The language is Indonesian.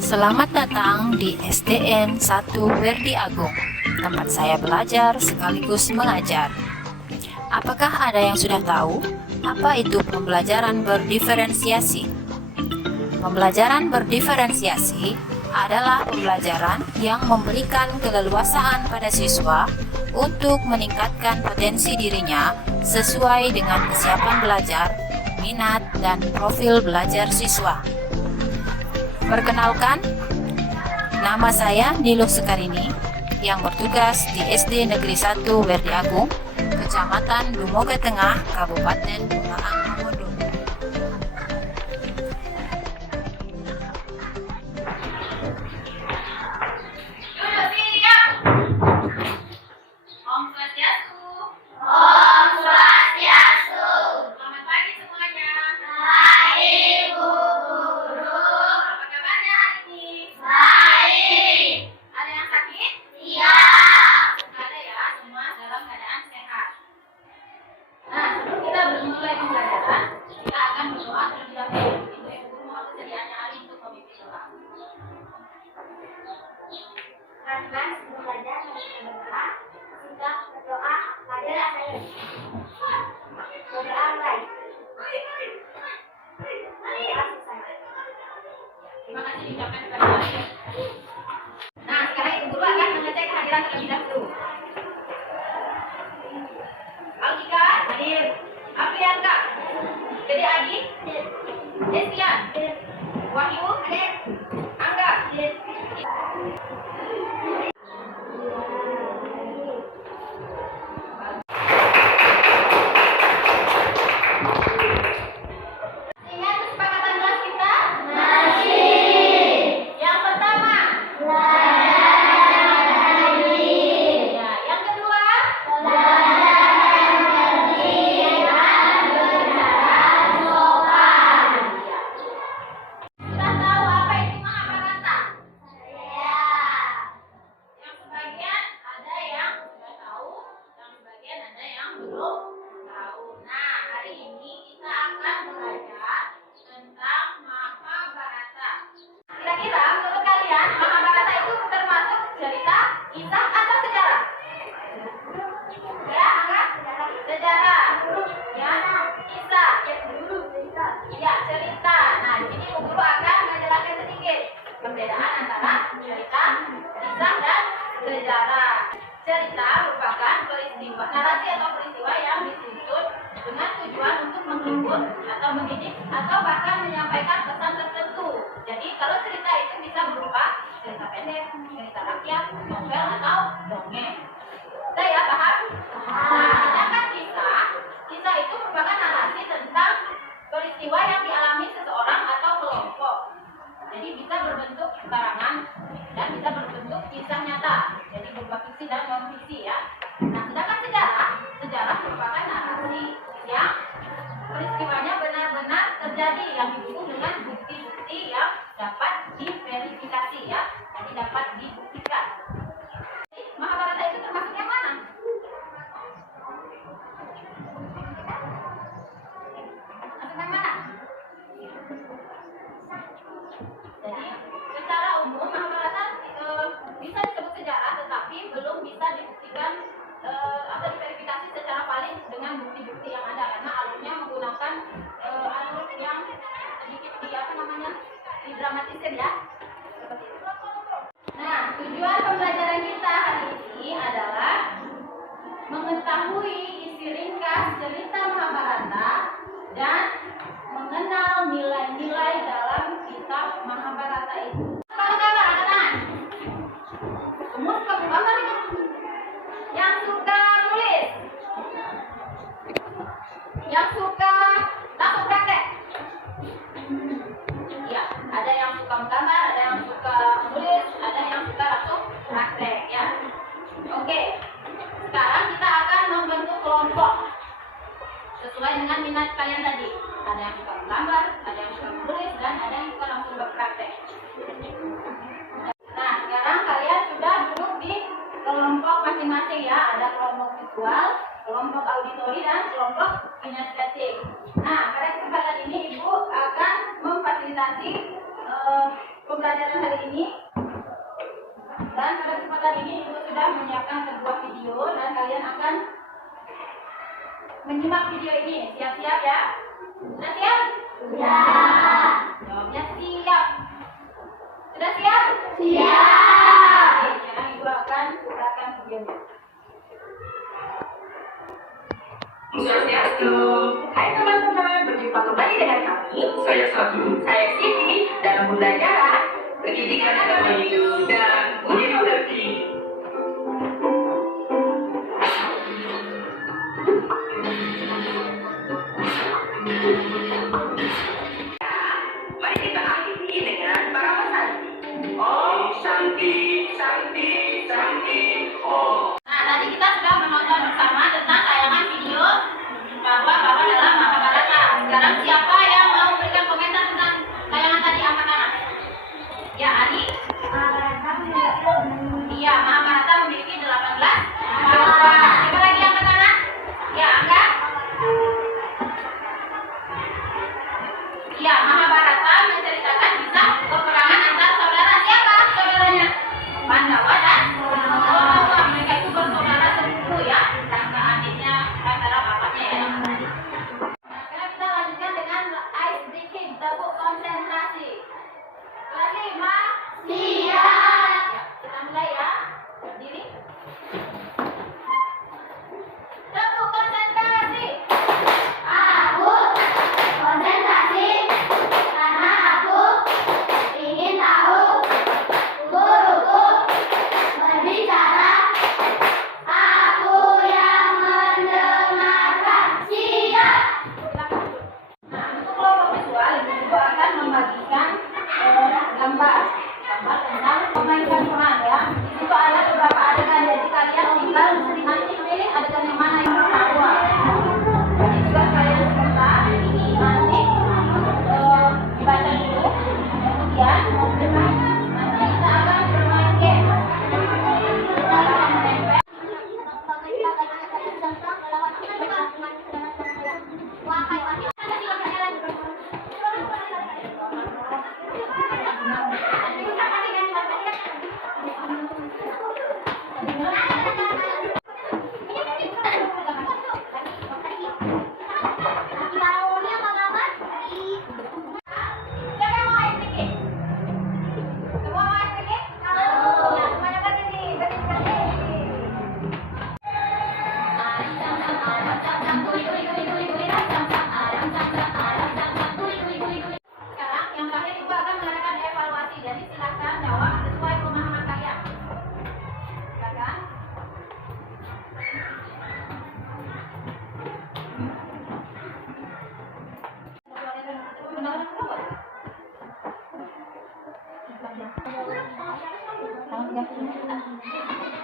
Selamat datang di SDN 1 Werdi Agung, tempat saya belajar sekaligus mengajar. Apakah ada yang sudah tahu apa itu pembelajaran berdiferensiasi? Pembelajaran berdiferensiasi adalah pembelajaran yang memberikan keleluasaan pada siswa untuk meningkatkan potensi dirinya sesuai dengan kesiapan belajar, minat, dan profil belajar siswa. Perkenalkan, nama saya Niluh Sekarini yang bertugas di SD Negeri 1 Werdi Agung, Kecamatan Dumoga Tengah, Kabupaten Pulaan Mamodo. Om Swastiastu. Om Swastiastu. Selamat pagi semuanya. Pagi Bu Guru. Apa kabarnya hari ini? Baik. Ada yang sakit? Iya. Ada ya, semua dalam keadaan sehat. Nah, sebelum kita memulai pembelajaran, kita akan berdoa terlebih dahulu. Ibu Guru mohon kesediaannya Ali untuk memimpin doa. Teman-teman, sebelum belajar mari kita berdoa. Sudah berdoa pada saya. Berdoa baik. Terima kasih diucapkan kepada Ali. Nah, sekarang Ibu Guru akan mengecek kehadiran terlebih dahulu. Alkika, hadir. Aprianka, Dede Adi, Destian, Wahyu, hadir. Angga, hadir. Ingat kesepakatan kelas kita? Masih. Yang pertama? Ya, yang kedua? Sudah tahu apa itu Mahabharata? Yang sebagian ada yang sudah tahu, yang sebagian ada yang belum tahu. Nah, hari ini kita akan belajar tentang Mahabharata. Kira-kira menurut kalian Mahabharata itu termasuk cerita, kisah, atau sejarah? Ya, Angga? Sejarah. Ya, kisah. Ya, cerita. Nah, di sini Bu Guru akan menjelaskan sedikit perbedaan antara cerita, kisah, dan sejarah. Cerita merupakan peristiwa, narasi atau peristiwa yang disusun dengan tujuan untuk menghibur atau mendidik atau bahkan menyampaikan pesan tertentu. Jadi kalau cerita itu bisa berupa cerita pendek, cerita rakyat, novel, atau dongeng. Sudah ya, paham? Nah, sedangkan kisah itu merupakan narasi tentang peristiwa yang dialami seseorang atau kelompok. Jadi bisa berbentuk karangan dan bisa berbentuk kisah nyata. Jadi berupa fiksi dan non fiksi ya. Nah, sedangkan sejarah merupakan narasi yang peristiwanya benar-benar terjadi yang didukung dengan bukti-bukti yang dapat diverifikasi ya. Jadi dapat dibuktikan. Jadi, Mahabharata itu termasuk yang mana? Masuk yang mana? Jadi secara umum Mahabharata bisa disebut sejarah, tetapi belum bisa dibuktikan atau diverifikasi secara valid dengan bukti-bukti yang ada karena alurnya menggunakan alur yang sedikit didramatisir ya. Nah, tujuan pembelajaran kita hari ini adalah mengetahui isi ringkas cerita Mahabharata dan mengenal nilai-nilai dalam kitab Mahabharata itu. Kalau gambar ada tangan. Semua suka gambar itu. Yang suka nulis. Yang suka langsung praktek. Ya, ada yang suka menggambar, ada yang suka nulis, ada yang suka langsung praktek ya. Oke. Sekarang kita akan membentuk kelompok sesuai dengan minat kalian tadi. Ada yang suka menggambar, ada yang suka menulis, dan ada yang suka langsung berpraktek. Nah, sekarang kalian sudah duduk di kelompok masing-masing ya. Ada kelompok visual, kelompok auditori, dan kelompok kinestetik. Nah, pada kesempatan ini Ibu akan memfasilitasi pembelajaran hari ini. Dan pada kesempatan ini Ibu sudah menyiapkan sebuah video dan kalian akan menyimak video ini. Siap-siap ya? Sudah siap? Ya. Jawabnya siap. Sudah siap? Siap. Oke, sekarang Ibu akan putarkan videonya. Swastiastu. Hai teman-teman, berjumpa kembali dengan kami. Saya Satu. Saya Siti dalam pembelajaran pendidikan agama Hindu dan budi pekerti. Mari kita akhiri dengan para pesanti. Om Shanti, Shanti, Shanti, Om. Nah, tadi kita sudah menonton bersama tentang tayangan video bahwa dalam Mahabharata. Sekarang siapa yang mau memberikan komentar tentang tayangan tadi? Angkat tangan. Ya, Adi. Iya, Mahabharata memiliki 18 parwa. Siapa lagi yang angkat tangan? Ya, Angga. Iya, Mahabharata menceritakan kisah peperangan antar saudara. Siapa saudaranya? Pandawa dan Kaurawa. Mereka itu bersaudara sepupu ya, kakak adiknya antara bapaknya ya. Nah, sekarang kita lanjutkan dengan ice breaking, tepuk konsentrasi. Kelas 5. Siap. Kita mulai ya. Berdiri. Tepuk konsentrasi. Aku konsentrasi karena aku ingin tahu guruku berbicara. Aku yang mendengarkan. Siap. Nah, untuk kelompok visual, Ibu akan membagikan gambar tentang memainkan peran ya. Di situ ada beberapa adegan, jadi kalian tinggal nanti pilih adegan yang mana yang pertama. Jadi juga kalian sebentar nanti dibaca dulu, kemudian nanti kita akan bermain game. Kita akan menempel. Siapa yang mau ice cream? Semua mau ice cream? Ya, semuanya berdiri. Sekarang yang terakhir Ibu akan mengadakan evaluasi. Jadi silakan jawab sesuai pemahaman kalian. Silakan. Benar-benar